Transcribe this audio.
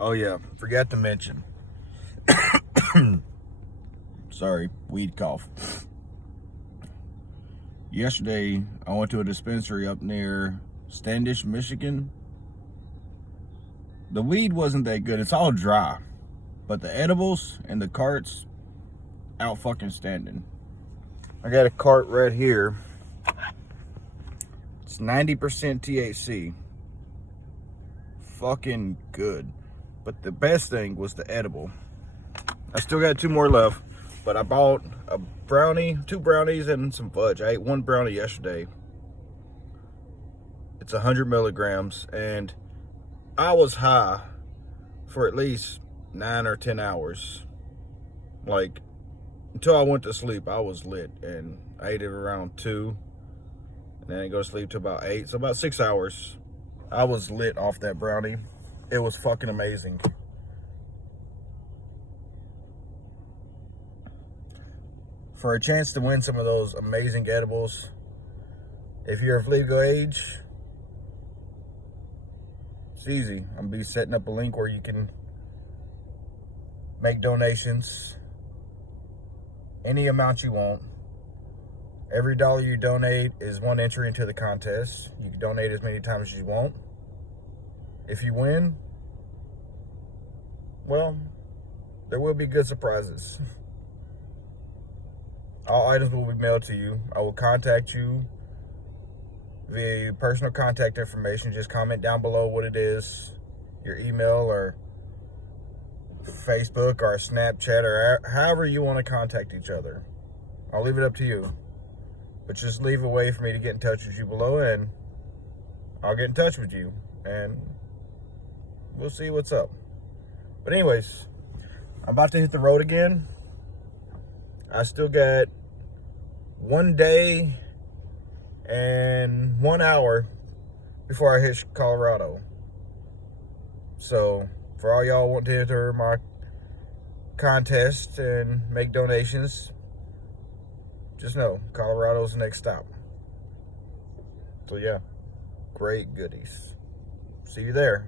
Oh yeah, forgot to mention. Sorry, weed cough. Yesterday, I went to a dispensary up near Standish, Michigan. The weed wasn't that good. It's all dry. But the edibles and the carts, out fucking standing. I got a cart right here. It's 90% THC. Fucking good. But the best thing was the edible. I still got 2 more left, but I bought a brownie, 2 brownies, and some fudge. I ate 1 brownie yesterday. It's 100 milligrams, and I was high for at least 9 or 10 hours. Like, until I went to sleep, I was lit, and I ate it around 2, and then I go to sleep till about 8, so about 6 hours. I was lit off that brownie. It was fucking amazing. For a chance to win some of those amazing edibles, if you're of legal age, it's easy. I'm gonna be setting up a link where you can make donations, any amount you want. Every dollar you donate is 1 entry into the contest. You can donate as many times as you want. If you win, well, there will be good surprises. All items will be mailed to you. I will contact you via your personal contact information. Just comment down below what it is, your email or Facebook or Snapchat or however you want to contact each other. I'll leave it up to you. But just leave a way for me to get in touch with you below, and I'll get in touch with you, and we'll see what's up. But anyways, I'm about to hit the road again. I still got 1 day and 1 hour before I hit Colorado. So for all y'all want to enter my contest and make donations, just know Colorado's the next stop. So yeah, great goodies. See you there.